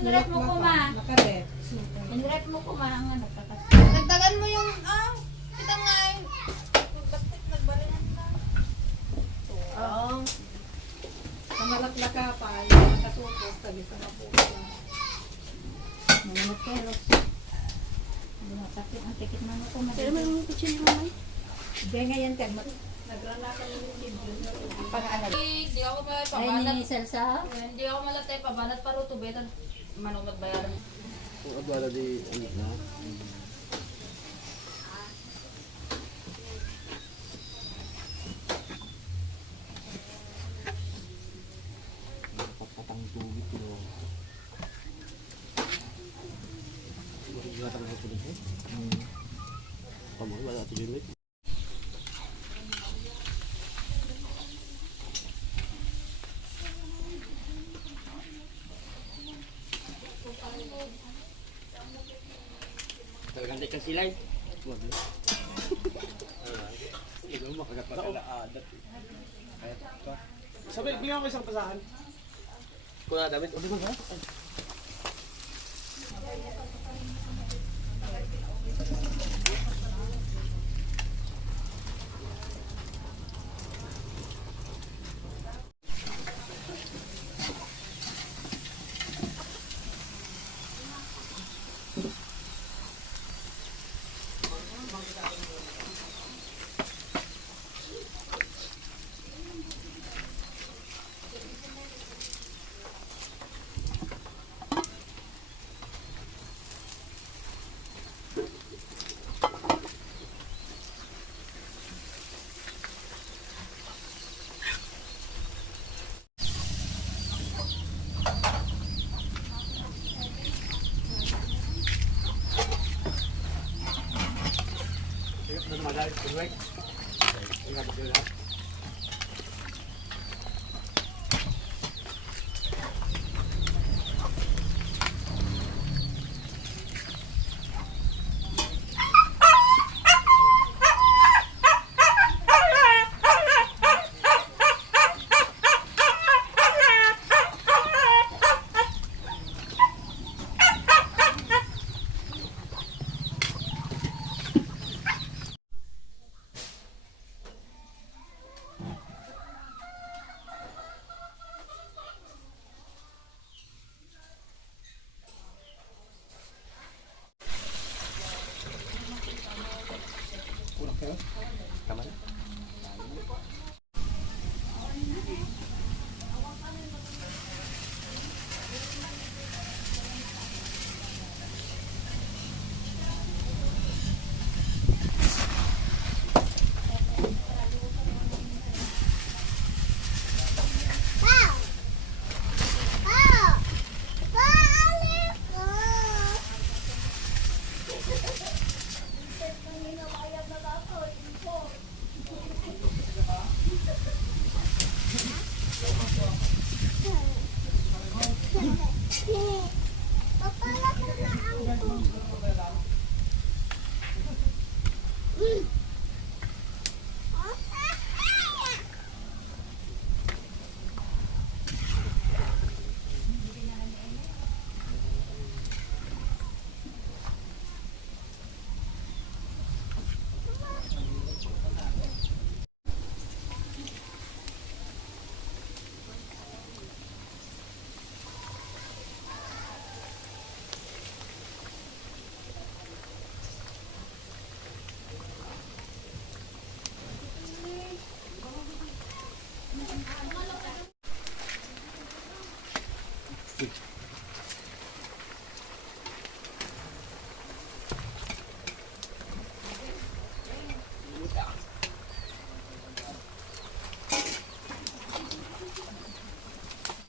Inrep mo ko ma. Nakaret. Inrep mo ko ma. Ang ano, Dagdagan mo yung, kita nga yung, nagbalinan na. Oo. Sa malaklaka pa, yung nakatupos, tabi sa mapuso. Mga keros. Ang tikit na ako. Pero may mga kutsilyo naman. Hindi nga yan, Ted. Nagranatan yung children. Pang-alag. Hindi ako Ay, pabanat. ni Selsa. Hindi ako malatay pabanat para tubetan. Manong magbayaran. Kung adwala di ano na. Patang tubig ko. Wala tang tubig eh. Kamu wala tubig. Talagang di ka silay. Wag na. Ito makagat pa na adat. Sabi, bigyan ko isang pasahan. Kung na damit, ano ba? Madali, right?